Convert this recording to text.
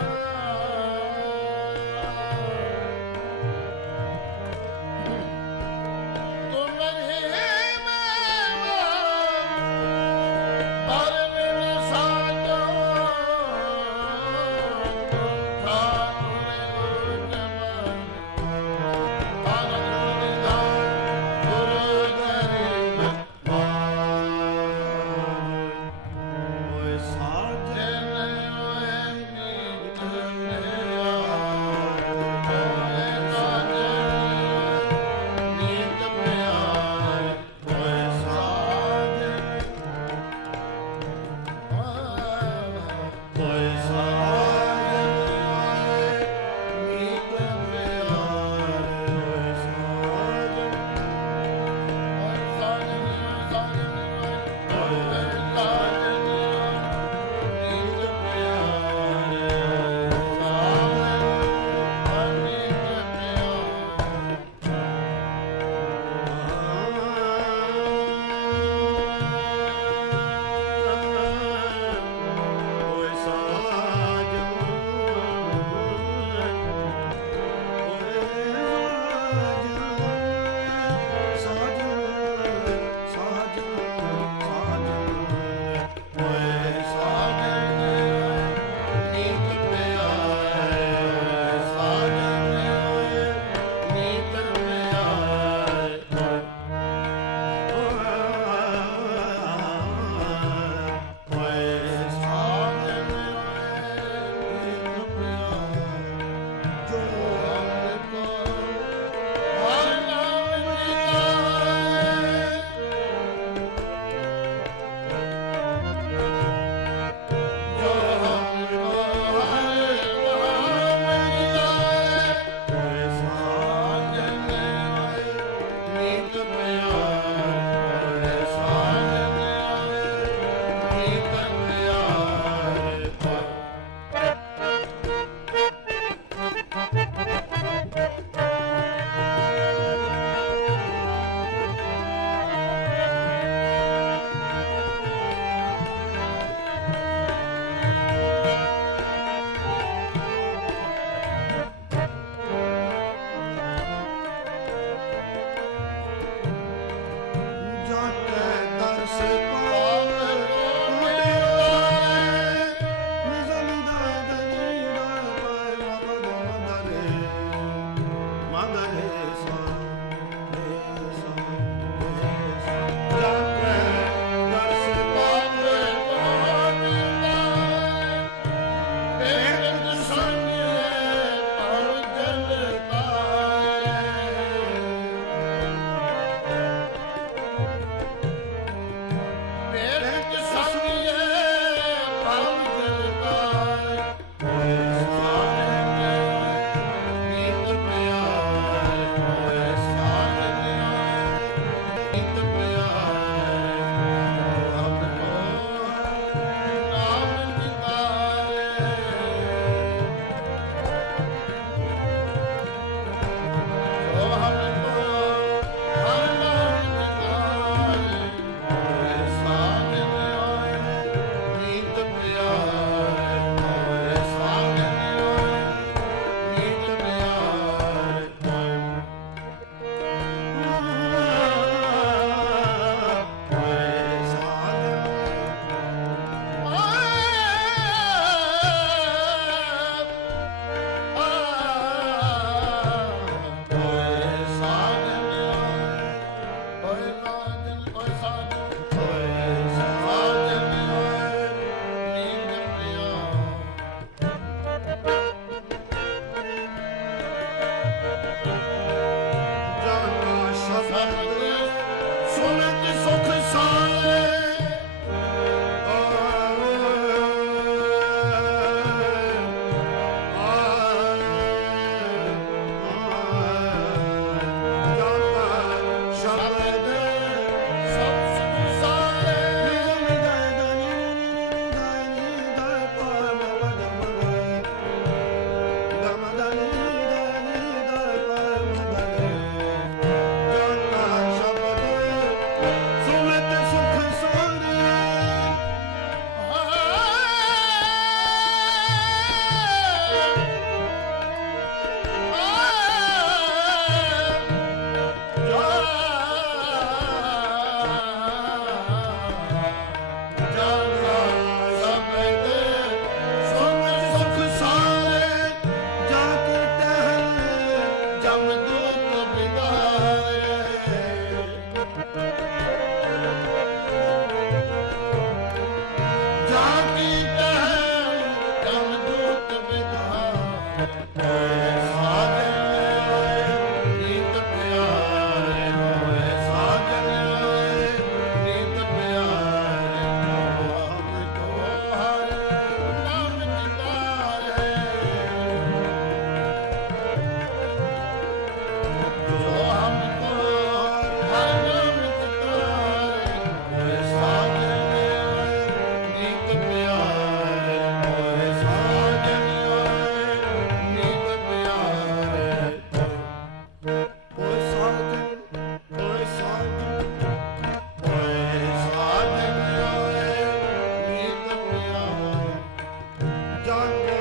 Bye. darkness.